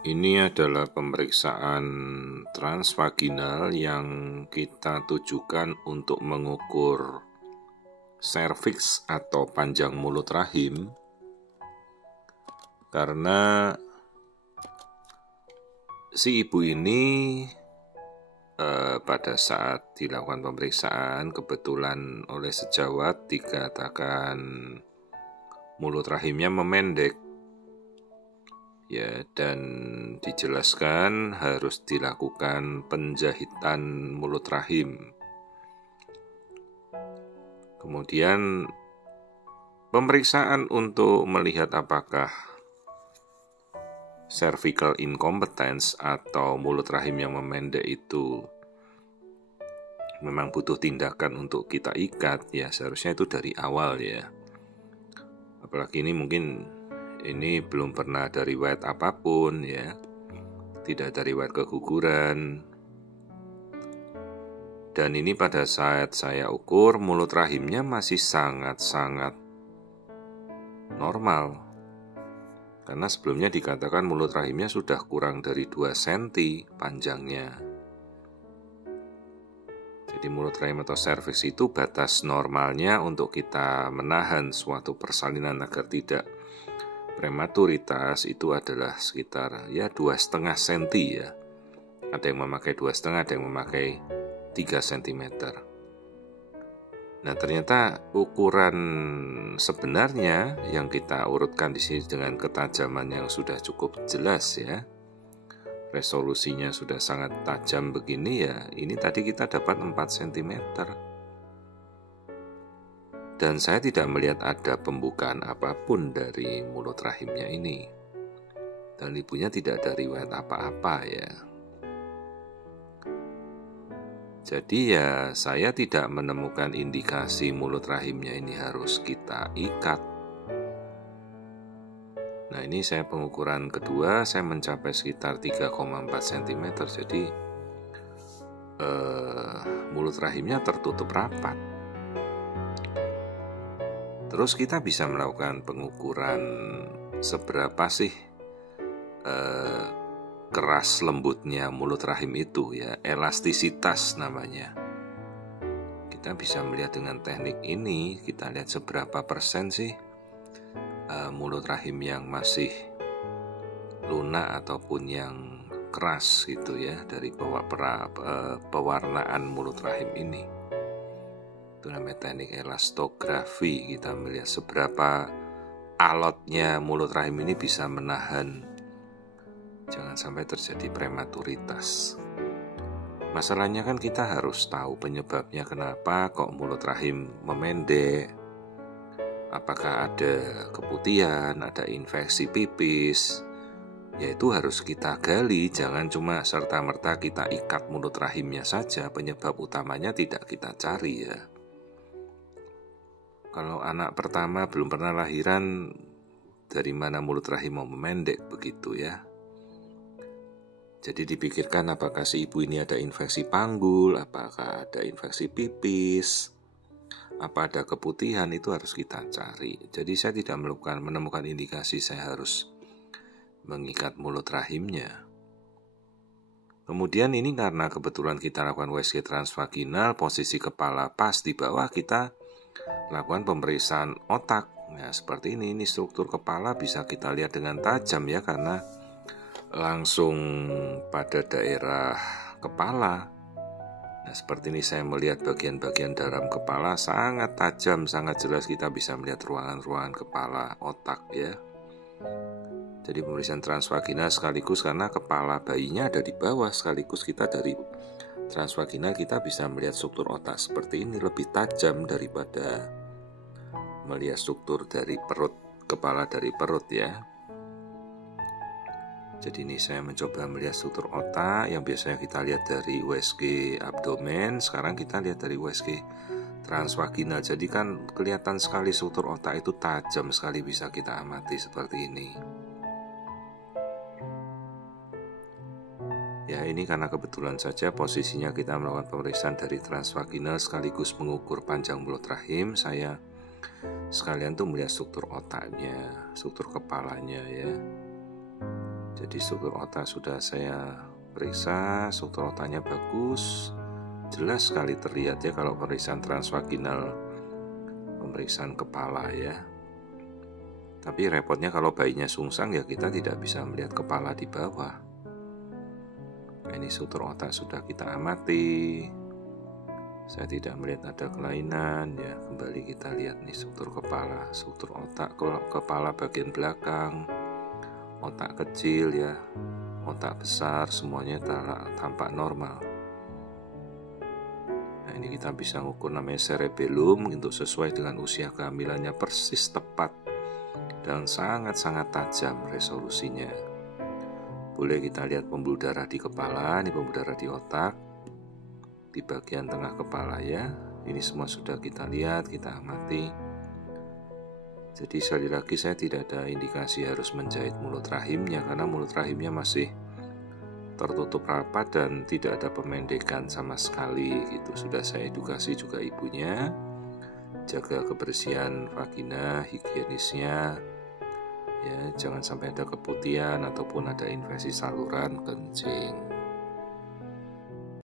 Ini adalah pemeriksaan transvaginal yang kita tujukan untuk mengukur serviks atau panjang mulut rahim, karena si ibu ini pada saat dilakukan pemeriksaan kebetulan oleh sejawat dikatakan mulut rahimnya memendek. Ya, dan dijelaskan harus dilakukan penjahitan mulut rahim. Kemudian pemeriksaan untuk melihat apakah cervical incompetence atau mulut rahim yang memendek itu memang butuh tindakan untuk kita ikat, ya seharusnya itu dari awal ya. Apalagi ini mungkin ini belum pernah ada riwayat apapun ya, tidak ada riwayat keguguran. Dan ini pada saat saya ukur mulut rahimnya masih sangat-sangat normal. Karena sebelumnya dikatakan mulut rahimnya sudah kurang dari 2 cm panjangnya. Jadi mulut rahim atau serviks itu batas normalnya untuk kita menahan suatu persalinan agar tidak prematuritas itu adalah sekitar ya 2,5 cm ya. Ada yang memakai 2,5, ada yang memakai 3 cm. Nah, ternyata ukuran sebenarnya yang kita urutkan di sini dengan ketajaman yang sudah cukup jelas ya. Resolusinya sudah sangat tajam begini ya. Ini tadi kita dapat 4 cm. Dan saya tidak melihat ada pembukaan apapun dari mulut rahimnya ini. Dan ibunya tidak ada riwayat apa-apa ya. Jadi ya saya tidak menemukan indikasi mulut rahimnya ini harus kita ikat. Nah, ini saya pengukuran kedua, saya mencapai sekitar 3,4 cm. Jadi mulut rahimnya tertutup rapat. Terus kita bisa melakukan pengukuran seberapa sih keras lembutnya mulut rahim itu ya, elastisitas namanya. Kita bisa melihat dengan teknik ini, kita lihat seberapa persen sih mulut rahim yang masih lunak ataupun yang keras gitu ya, dari pewarnaan mulut rahim ini. Itu namanya teknik elastografi. Kita melihat seberapa alotnya mulut rahim ini bisa menahan jangan sampai terjadi prematuritas. Masalahnya kan kita harus tahu penyebabnya, kenapa kok mulut rahim memendek. Apakah ada keputihan, ada infeksi pipis. Ya itu harus kita gali, jangan cuma serta-merta kita ikat mulut rahimnya saja. Penyebab utamanya tidak kita cari ya. Kalau anak pertama belum pernah lahiran, dari mana mulut rahim mau memendek begitu ya. Jadi dipikirkan apakah si ibu ini ada infeksi panggul, apakah ada infeksi pipis, apa ada keputihan, itu harus kita cari. Jadi saya tidak menemukan indikasi saya harus mengikat mulut rahimnya. Kemudian ini karena kebetulan kita lakukan USG transvaginal, posisi kepala pas di bawah, kita lakukan pemeriksaan otak. Nah, seperti ini struktur kepala bisa kita lihat dengan tajam ya, karena langsung pada daerah kepala. Nah, seperti ini saya melihat bagian-bagian dalam kepala sangat tajam, sangat jelas kita bisa melihat ruangan-ruangan kepala otak ya. Jadi pemeriksaan transvaginal sekaligus karena kepala bayinya ada di bawah, sekaligus kita dari transvaginal kita bisa melihat struktur otak seperti ini lebih tajam daripada melihat struktur dari perut, kepala dari perut ya. Jadi ini saya mencoba melihat struktur otak yang biasanya kita lihat dari USG abdomen, sekarang kita lihat dari USG transvaginal. Jadi kan kelihatan sekali struktur otak itu tajam sekali, bisa kita amati seperti ini. Ya, ini karena kebetulan saja posisinya kita melakukan pemeriksaan dari transvaginal sekaligus mengukur panjang mulut rahim. Saya sekalian tuh melihat struktur otaknya, struktur kepalanya ya. Jadi struktur otak sudah saya periksa, struktur otaknya bagus, jelas sekali terlihat ya kalau pemeriksaan transvaginal, pemeriksaan kepala ya. Tapi repotnya kalau bayinya sungsang ya kita tidak bisa melihat kepala di bawah. Ini struktur otak sudah kita amati, saya tidak melihat ada kelainan ya. Kembali kita lihat nih struktur kepala, struktur otak, kepala bagian belakang, otak kecil ya, otak besar, semuanya tampak normal. Nah ini kita bisa ngukur namanya cerebellum untuk sesuai dengan usia kehamilannya persis tepat dan sangat-sangat tajam resolusinya. Boleh kita lihat pembuluh darah di kepala, ini pembuluh darah di otak, di bagian tengah kepala ya. Ini semua sudah kita lihat, kita amati. Jadi sekali lagi saya tidak ada indikasi harus menjahit mulut rahimnya karena mulut rahimnya masih tertutup rapat dan tidak ada pemendekan sama sekali gitu. Sudah saya edukasi juga ibunya, jaga kebersihan vagina, higienisnya ya, jangan sampai ada keputihan ataupun ada infeksi saluran kencing.